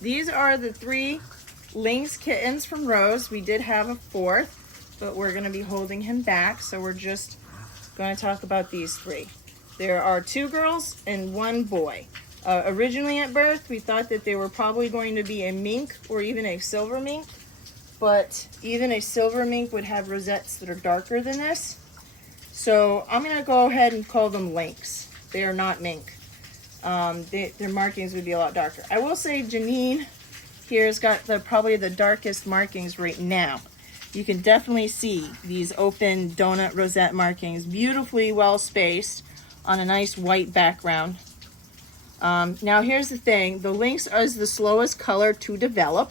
these are the 3 Lynx kittens from Rose. We did have a 4th, but we're going to be holding him back, so we're just going to talk about these 3. There are 2 girls and 1 boy. Originally at birth, we thought that they were probably going to be a mink or even a silver mink, but even a silver mink would have rosettes that are darker than this. So I'm going to go ahead and call them Lynx. They are not mink. Their markings would be a lot darker. I will say Janine here has got probably the darkest markings right now. You can definitely see these open donut rosette markings, beautifully well spaced on a nice white background. Now here's the thing, the Lynx is the slowest color to develop,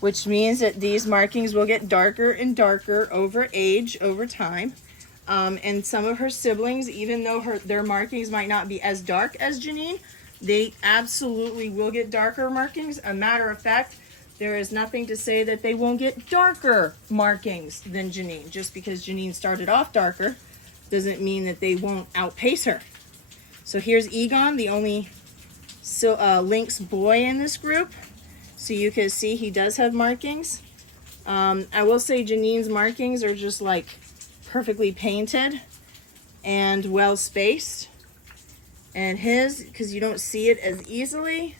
which means that these markings will get darker and darker over age, over time. And some of her siblings, even though their markings might not be as dark as Janine, they absolutely will get darker markings. A matter of fact, there is nothing to say that they won't get darker markings than Janine. Just because Janine started off darker doesn't mean that they won't outpace her. So here's Egon, the only Lynx boy in this group. So you can see he does have markings. I will say Janine's markings are just like perfectly painted and well spaced. And his, because you don't see it as easily,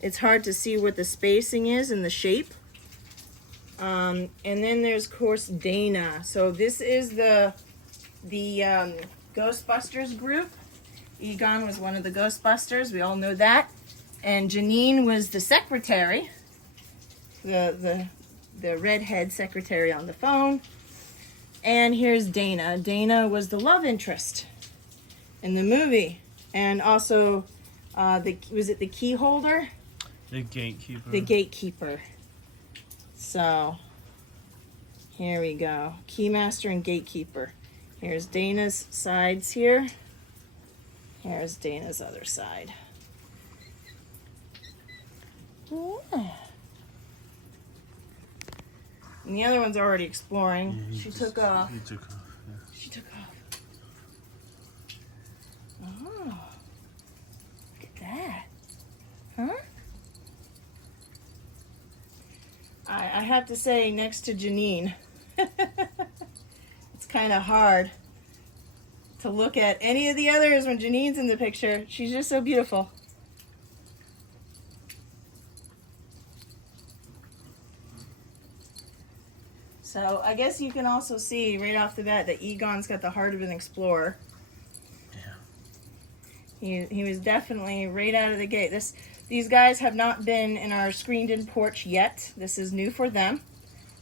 it's hard to see what the spacing is and the shape. And then there's, of course, Dana. So this is the Ghostbusters group. Egon was one of the Ghostbusters. We all know that. And Janine was the secretary, the redhead secretary on the phone. And here's Dana. Dana was the love interest in the movie. And also, was it the key holder? The gatekeeper. The gatekeeper. So, here we go. Keymaster and gatekeeper. Here's Dana's sides here. Here's Dana's other side. Yeah. And the other one's already exploring. Yeah, She took off. He took off. Yeah. She took off. Oh. Look at that. Huh? I have to say, next to Janine, it's kind of hard to look at any of the others when Janine's in the picture. She's just so beautiful. So I guess you can also see right off the bat that Egon's got the heart of an explorer. Yeah. He was definitely right out of the gate. These guys have not been in our screened-in porch yet. This is new for them.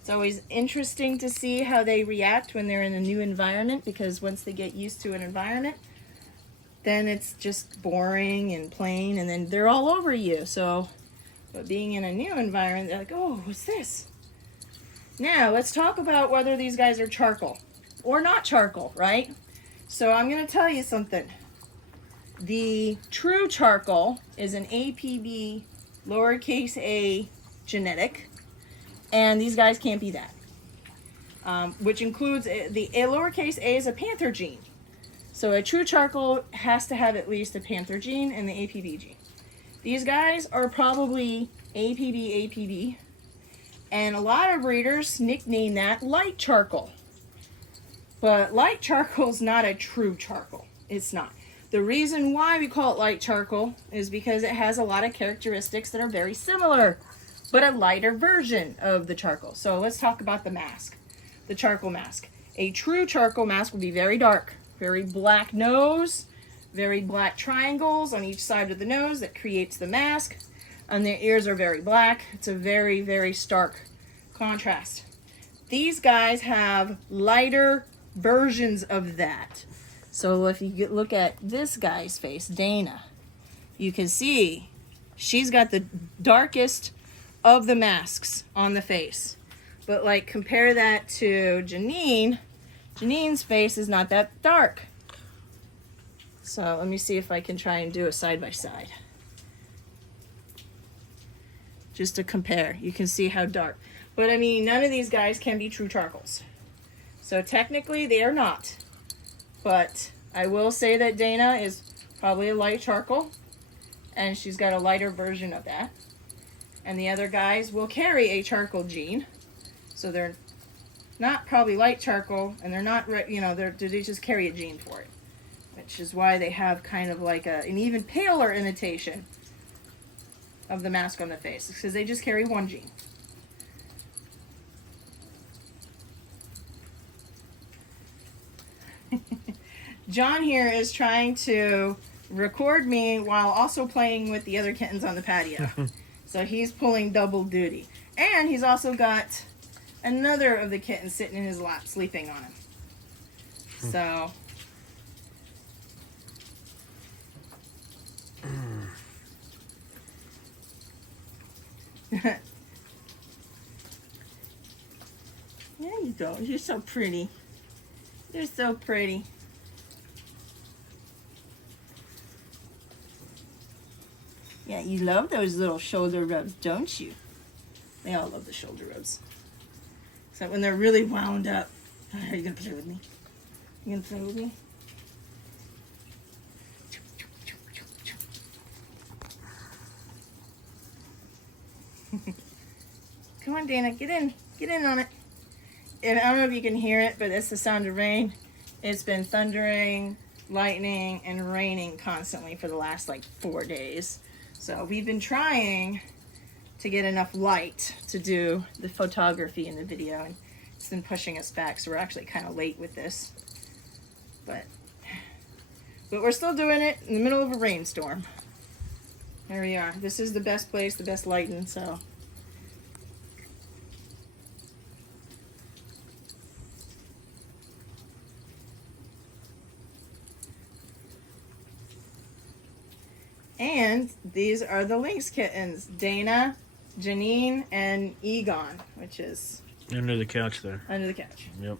It's always interesting to see how they react when they're in a new environment, because once they get used to an environment, then it's just boring and plain, and then they're all over you. So, but being in a new environment, they're like, oh, what's this? Now, let's talk about whether these guys are charcoal or not charcoal, right? So I'm going to tell you something. The true charcoal is an APB lowercase a genetic, and these guys can't be that. Which includes, the lowercase a is a panther gene. So a true charcoal has to have at least a panther gene and the APB gene. These guys are probably APB, and a lot of breeders nickname that light charcoal. But light charcoal is not a true charcoal. It's not. The reason why we call it light charcoal is because it has a lot of characteristics that are very similar, but a lighter version of the charcoal. So let's talk about the mask, the charcoal mask. A true charcoal mask will be very dark, very black nose, very black triangles on each side of the nose that creates the mask, and their ears are very black. It's a very, very stark contrast. These guys have lighter versions of that. So if you look at this guy's face, Dana, you can see she's got the darkest of the masks on the face. But like compare that to Janine, Janine's face is not that dark. So let me see if I can try and do a side by side. Just to compare, you can see how dark. But I mean, none of these guys can be true charcoals. So technically they are not. But I will say that Dana is probably a light charcoal, and she's got a lighter version of that. And the other guys will carry a charcoal gene. So they're not probably light charcoal, and they're not, they just carry a gene for it. Which is why they have kind of like an even paler imitation of the mask on the face, because they just carry one gene. John here is trying to record me while also playing with the other kittens on the patio. So he's pulling double duty. And he's also got another of the kittens sitting in his lap, sleeping on him. So... There you go. You're so pretty. You're so pretty. Yeah, you love those little shoulder rubs, don't you? They all love the shoulder rubs. Except when they're really wound up. Are you gonna play with me? You gonna play with me? Come on, Dana, get in. Get in on it. And I don't know if you can hear it, but it's the sound of rain. It's been thundering, lightning, and raining constantly for the last like 4 days. So we've been trying to get enough light to do the photography and the video, and it's been pushing us back, so we're actually kind of late with this. But we're still doing it in the middle of a rainstorm. There we are. This is the best place, the best lighting, so... And these are the Lynx kittens, Dana, Janine, and Egon, which is... Under the couch there. Under the couch. Yep.